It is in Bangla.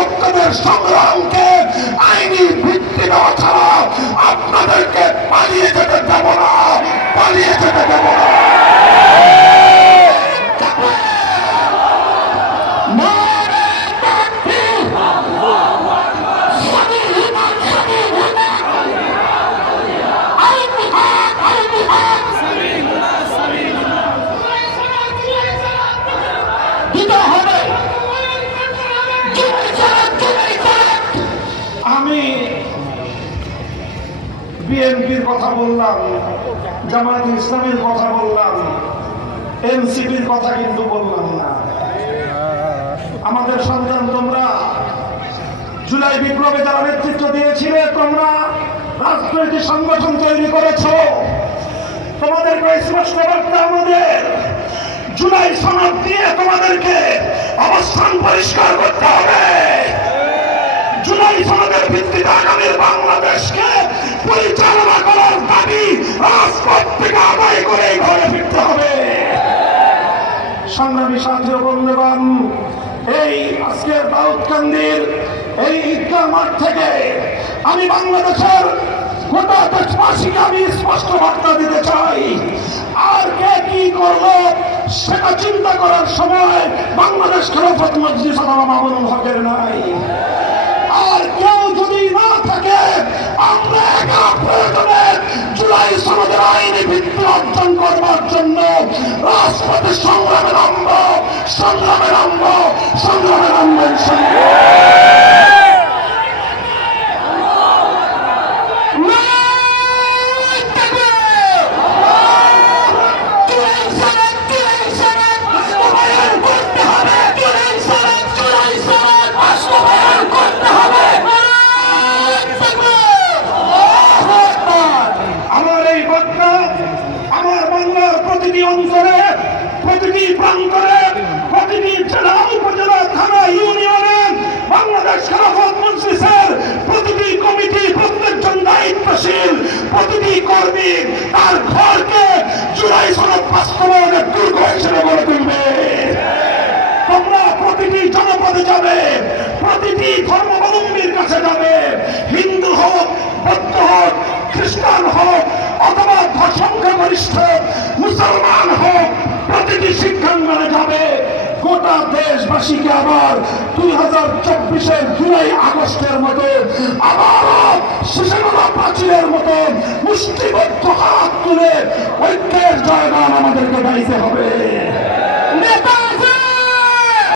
অধিদপ্তরের সংগ্রামকে আইনি ভিত্তি দেওয়া ছাড়া আপনাদেরকে পালিয়ে যেতে দেব না, পালিয়ে যেতে দেব না। আমি বিএনপির কথা বললাম, জামায়াত ইসলামের কথা বললাম, এনসিপির কথা কিন্তু বললাম না। আমাদের সন্তান তোমরা জুলাই বিপ্লবে যারা নেতৃত্ব দিয়েছিলে, তোমরা রাজনৈতিক সংগঠন তৈরি করেছ, তোমাদেরকে স্পষ্ট বার্তা আমাদের জুলাই সনদ দিয়ে তোমাদেরকে অবস্থান পরিষ্কার করতে হবে। জুলাই সনদের ভিত্তিতে আগামীর বাংলাদেশকে পরিচালনা করার দাবি রাজপথ থেকে আদায় করে ঘরে ফিরতে হবে। সংগ্রামী সাথী ও বন্ধুগণ, এই আজকের দাউদকান্দির এই ঈদগাহ মাঠ থেকে আমি বাংলাদেশের গোটা দেশবাসীকে আমি স্পষ্ট বার্তা দিতে চাই, আর কে কি করলো সেটা চিন্তা করার সময় বাংলাদেশ খেলাফত মজলিস আল্লামা মামুনুল হকের নাই। আর কেউ যদি না থাকে, আমরা একা প্রয়োজনে জুলাই সনদের আইনি ভিত্তি অর্জন করবার জন্য রাজপথে সংগ্রামে নামব, সংগ্রামে নামব, সংগ্রামে নামবেন। আমার বাংলার প্রতিটি অঞ্চলে, প্রতিটি প্রান্তরে, প্রতিটি জেলা, উপজেলা, থানা, ইউনিয়নে বাংলাদেশ খেলাফত মজলিসের প্রতিটি কমিটি, প্রত্যেকজন দায়িত্বশীল, প্রতিটি কর্মী তার ঘরকে জুলাই সনদ বাস্তবায়নের দুর্গ হিসেবে গড়ে তুলবে। তোমরা প্রতিটি জনপদে যাবে, প্রতিটি ধর্মাবলম্বীর কাছে যাবে, হিন্দু হোক, বৌদ্ধ হোক, খ্রিস্টান হোক অথবা সংখ্যাগরিষ্ঠ মুসলমান হোক, প্রতিটি শিক্ষাঙ্গনে যাবে। গোটা দেশবাসীকে আবার 2024-এর জুলাই আগস্টের মতো আবারও শিশুরা প্রাচীরের মতো মুষ্টিবদ্ধ হাত তুলে ঐক্যের জয়গান আমাদেরকে গাইতে হবে।